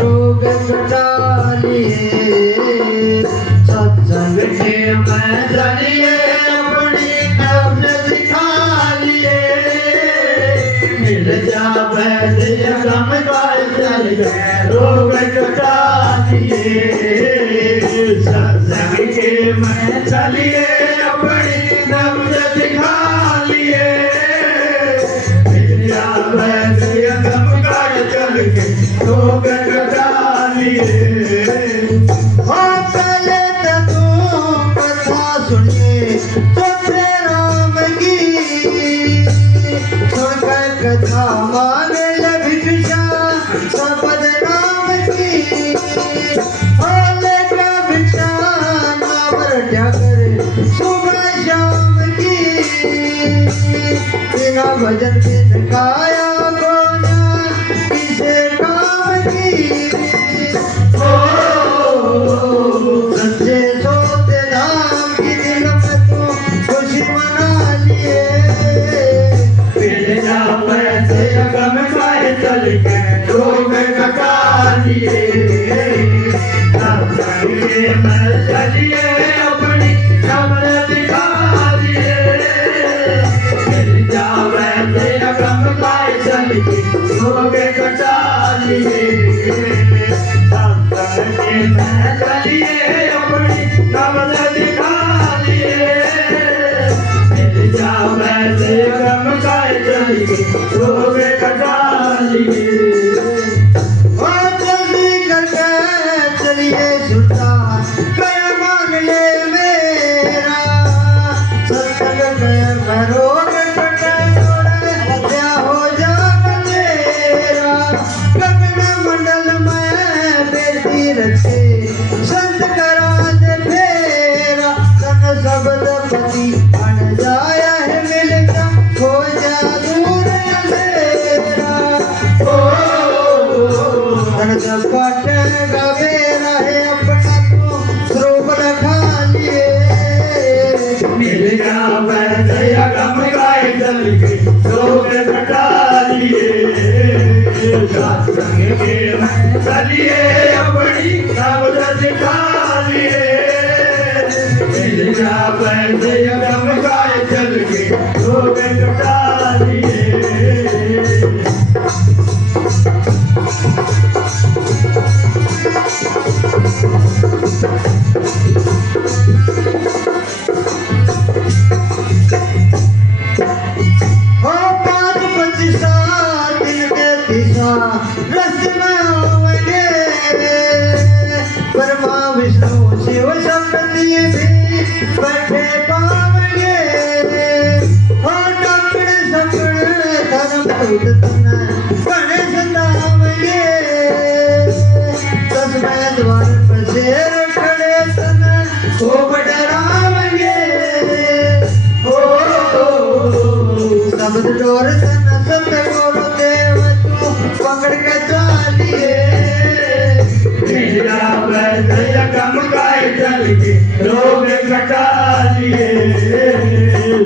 रोग मिटा लिए सत्संग के मैं चलिए अपनी नब्ज दिखा लिए मिल जा वैसे गम का चल गए रोग मिटा लिए सत्संग के मैं चलिए अपनी नब्ज दिखा लिए मिल जा वैसे गम का चल गए रोग मिटा लिए सुनिए सत्य राम की सुनकर कथा माने भिक्षा शपथ राम की हाले का भिक्षा नाम रटा करे सुबह शाम की बिना भजन के नकाया कोना किसे काम की सच्चे सोते धाम की दिल में तो खुशी मना लिए बिना पैसे गम खाए चल के रोग कटा लिए मैं चलिए अपनी कमर दिखा लिए बिना पैसे गम खाए चल के रोग कटा लिए मैं चलिए अपनी कमर दिखा लिए मिल जा वैसे गम खाए चलिए रोग कटा लिए जल्दी करके चलिए सुल्तान कया मान ले मेरा सत्संग कया रोग कटा छोड़े क्या हो जा मेरा कपना मंडल में बेटी रखे संत करा दे फेरा संग शब्द पति बन जाया है मिलता हो जा दूर अंधेरा दर्द पट गवेरा है अपना तो स्रोप रखा लिए मिल जा वैसे गम गाए चल के रोग कटा लिए सत्संग के मैं चलिए अपनी नब्ज दिखा लिए मिल जा वैसे गम गाए चल के रोग कटा लिए हो 5-25 दिन के दिशा रस में आवेंगे ब्रह्मा विष्णु शिव शक्ति भी बैठे पावेंगे हो टकड़ सकड़ धर्म दूत तुना गणेश दावेंगे 10 द्वार पर शेर खड़े सन को डरावेंगे शब्द डोर सन सत्य गुरु देव तू पकड़ के चालिए मेरा वैसे गम गाए चल के रोग कटा लिए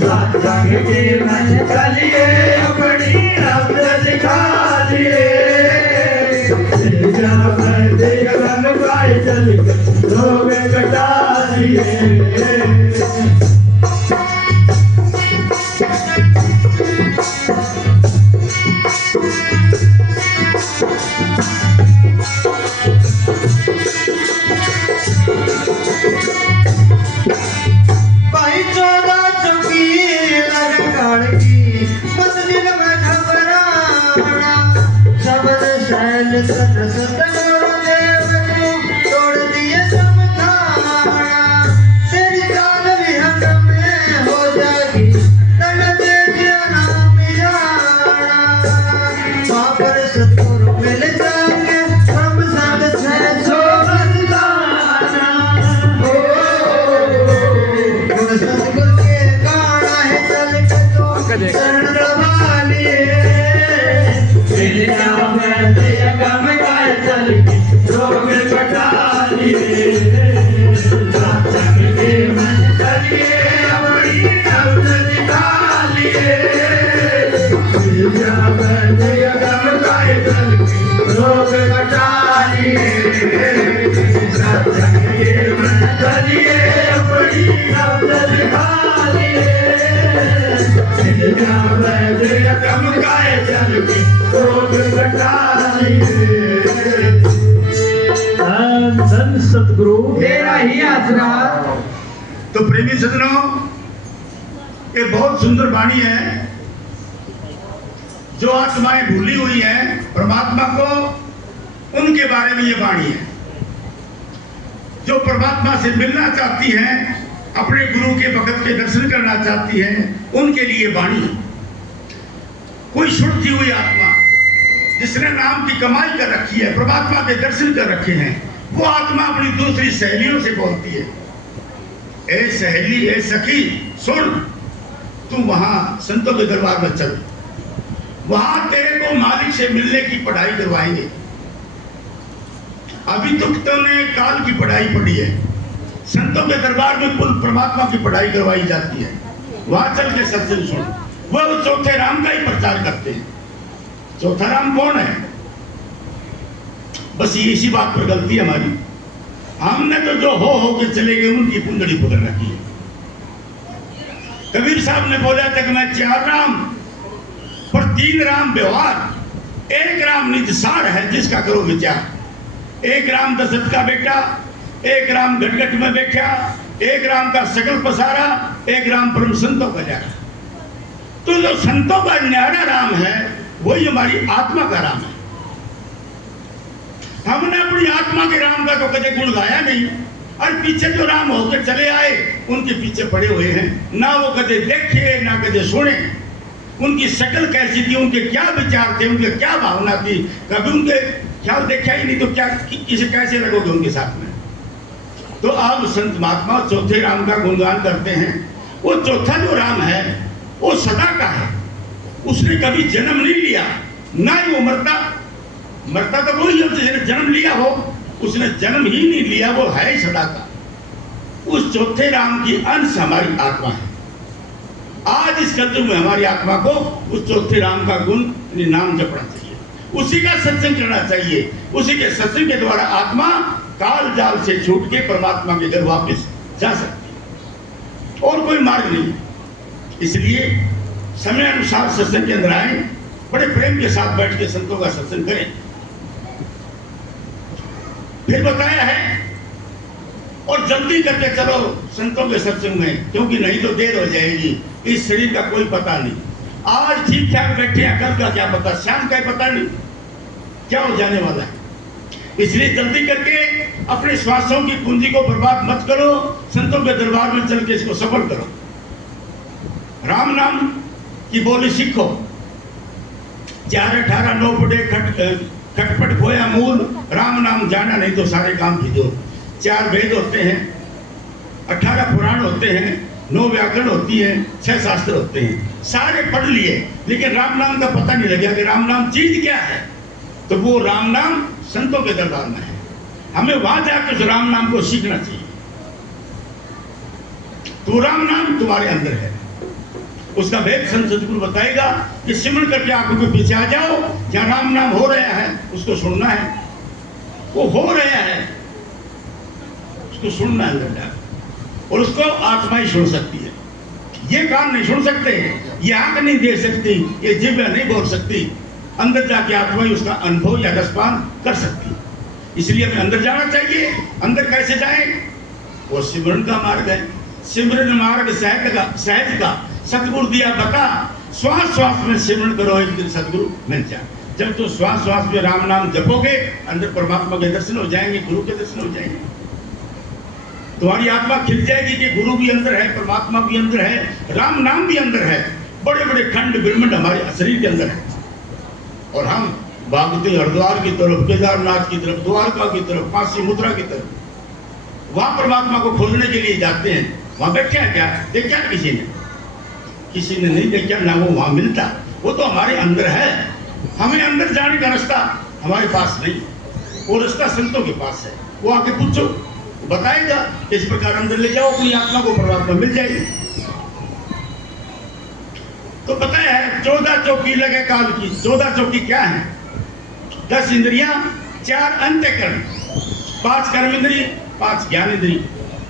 सत्संग के मैं चलिए अपनी नब्ज दिखा लिए मेरा वैसे गम गाए चल के रोग कटा लिए भाई 14 चौकी लग की मंदिर में घबराना शब्द शैल सत्र सतगुरु देव को तोड़ दिए समझाना तेरी चाल विहंग में हो जाएगी तन देश नाम जाना वहाँ पर सतगुरु मिल जाएंगे हम साथ छह सौ सतगुरु के गाना है चल के तो शरण दबा लिए गम गाए चल सतगुरु तेरा ही आसरा। तो प्रेमी सज्जनों, ये बहुत सुंदर वाणी है। जो आत्माएं भूली हुई हैं परमात्मा को, उनके बारे में ये वाणी है। जो परमात्मा से मिलना चाहती हैं, अपने गुरु के भगत के दर्शन करना चाहती हैं, उनके लिए वाणी है। कोई छुटती हुई आत्मा जिसने नाम की कमाई कर रखी है, परमात्मा के दर्शन कर रखे हैं, वो आत्मा अपनी दूसरी सहेलियों से बोलती है, ए सहेली, ए सखी, सुन, तू वहां संतों के दरबार में चल, वहां तेरे को मालिक से मिलने की पढ़ाई करवाएंगे। अभी तक तुमने काल की पढ़ाई पढ़ी है, संतों के दरबार में कुल परमात्मा की पढ़ाई करवाई जाती है। वहां चल के सत्संग सुन। वह चौथे राम का ही प्रचार करते हैं। चौथा राम कौन है? बस ये इसी बात पर गलती है हमारी। हमने तो जो हो के चले गए उनकी कुंडली पकड़ रखी है। कबीर साहब ने बोला था कि मैं 4 राम पर 3 राम व्यवहार, 1 राम निज सार है जिसका करो विचार। 1 राम दशरथ का बेटा, 1 राम गटगट में बैठा, 1 राम का सकल पसारा, 1 राम परम संतों का न्यारा। तो जो संतों का न्यारा राम है वही हमारी आत्मा का राम है। हमने अपनी आत्मा के राम का तो कभी गुण गाया नहीं, और पीछे जो राम होकर चले आए उनके पीछे पड़े हुए हैं। ना वो कभी देखे ना कभी सुने, उनकी शक्ल कैसी थी, उनके क्या विचार थे, उनके क्या भावना थी, कभी उनके ख्याल देखा ही नहीं, तो क्या किसे कैसे लगोगे उनके साथ में। तो आप संत महात्मा चौथे राम का गुणगान करते हैं। वो चौथा जो राम है वो सदा का है, उसने कभी जन्म नहीं लिया, ना ही वो मरता तो वही है जिसने जन्म लिया हो, उसने जन्म ही नहीं लिया, वो है ही सदा का। उस चौथे राम की अंश हमारी आत्मा है। आज इस कलयुग में हमारी आत्मा को उस चौथे राम का गुण नाम जपना चाहिए, उसी का सत्संग करना चाहिए। उसी के सत्संग के द्वारा आत्मा काल जाल से छूट के परमात्मा के घर वापस जा सकती है, और कोई मार्ग नहीं। इसलिए समय अनुसार सत्संग के अंदर आए, बड़े प्रेम के साथ बैठ के संतों का सत्संग करें। फिर बताया है, और जल्दी करके चलो संतों के सत्संग में, क्योंकि नहीं तो देर हो जाएगी। इस शरीर का कोई पता नहीं, आज ठीक ठाक बैठे हैं, कल का क्या पता, शाम का ही पता नहीं क्या हो जाने वाला है। इसलिए जल्दी करके अपने श्वासों की पूंजी को बर्बाद मत करो, संतों के दरबार में चल के इसको सफल करो। राम नाम की बोली सीखो। 4 18 9 पढ़े खटपट खोया मूल, राम नाम जाना नहीं तो सारे काम भिजो। 4 वेद होते हैं, 18 पुराण होते हैं, 9 व्याकरण होती है, 6 शास्त्र होते हैं, सारे पढ़ लिए, लेकिन राम नाम का पता नहीं लगा कि राम नाम चीज क्या है। तो वो राम नाम संतों के दरबार में है, हमें वहां जाकर उस राम नाम को सीखना चाहिए। तो राम नाम तुम्हारे अंदर है, उसका भेद संत सतगुरु बताएगा कि सिमरन करके आंखों के पीछे आ जाओ, जहां राम नाम हो रहा है उसको सुनना है, वो हो रहा है उसको सुनना है अंदर जाकर, और उसको आत्मा ही सुन सकती है। ये कान नहीं सुन सकते, ये आंख नहीं दे सकती, ये जिह्वा नहीं बोल सकती, अंदर जाके आत्मा ही उसका अनुभव या रसपान कर सकती है। इसलिए हमें अंदर जाना चाहिए। अंदर कैसे जाए? वो सिमरन का मार्ग है, सिमरन मार्ग सहज का सतगुरु दिया बता। श्वास श्वास में सिमरन करो, एक दिन सतगुरु मिल जाए। जब तो श्वास श्वास में राम नाम जपोगे, अंदर परमात्मा के दर्शन हो जाएंगे, गुरु के दर्शन हो जाएंगे। तुम्हारी आत्मा खिल जाएगी कि गुरु भी अंदर है, परमात्मा भी अंदर है, राम नाम भी अंदर है। बड़े बड़े खंड ब्रह्मांड हमारे शरीर के अंदर है, और हम भागते हरिद्वार की तरफ, केदारनाथ की तरफ, द्वारका की तरफ, काशी मथुरा की तरफ, वहां परमात्मा को खोजने के लिए जाते हैं। वहां बैठे हैं क्या? देखा किसी ने नहीं देखा, ना वो वहां मिलता। वो तो हमारे अंदर है, हमें अंदर जाने का रास्ता हमारे पास नहीं, वो रास्ता संतों के पास है। वो आके पूछो, बताएगा इस प्रकार अंदर ले जाओ, अपनी आत्मा को परमात्मा मिल जाएगी। तो पता है 14 चौकी लगे काल की। 14 चौकी क्या है? 10 इंद्रियां, 4 अंतःकरण, 5 कर्मेंद्रिय, 5 ज्ञानेंद्रिय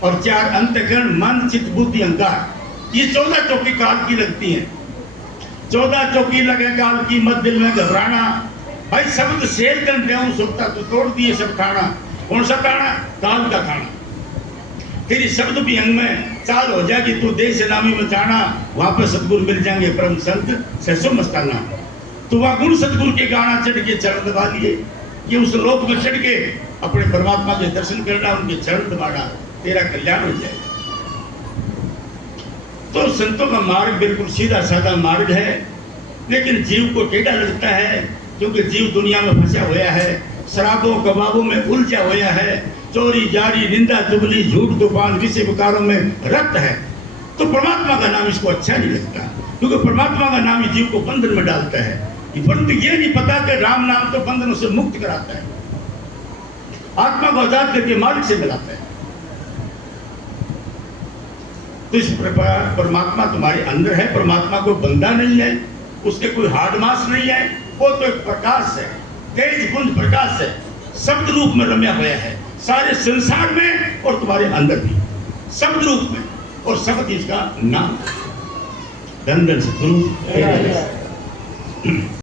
और 4 अंतःकरण मन चित्त बुद्धि अहंकार। ये 14 चौकी काल की लगती हैं। 14 चौकी लगे काल की, मत दिल में घबराना। भाई शब्द शेर कर देऊं सोता तो तोड़ दिए सब ठाना। कौन सा ठाना? काल का ठाना। तेरी शब्द भी अंग में चाल हो जाएगी, तू देश नामी में जाना। वहां पर सतगुरु मिल जाएंगे परम संत सहसो मस्ताना। तो वह गुण सतगुरु के गाना चढ़ के चरण दबा लिए, ये उस लोक में चढ़ के अपने परमात्मा के दर्शन करना, उनके चरण दबाना, तेरा कल्याण हो जाएगा। तो संतों का मार्ग बिल्कुल सीधा साधा मार्ग है, लेकिन जीव को टेढ़ा लगता है, क्योंकि जीव दुनिया में फंसा हुआ है, शराबों कबाबों में उलझा हुआ है, चोरी जारी निंदा चुगली झूठ तूफान विषय विकारों में रत है। तो परमात्मा का नाम इसको अच्छा नहीं लगता, क्योंकि परमात्मा का नाम ही जीव को बंधन में डालता है। परंतु ये नहीं पता कि राम नाम तो बंधनों से मुक्त कराता है, आत्मा को आजाद करके मालिक से मिलाता है। तो इस प्रकार परमात्मा तुम्हारे अंदर है। परमात्मा कोई बंदा नहीं है, उसके कोई हार्ड मास नहीं है, वो तो एक प्रकाश है, तेज पुंज प्रकाश है, शब्द रूप में रम्या हुआ है सारे संसार में और तुम्हारे अंदर भी शब्द रूप में, और शब्द इसका नाम। धन धन सतगुरु।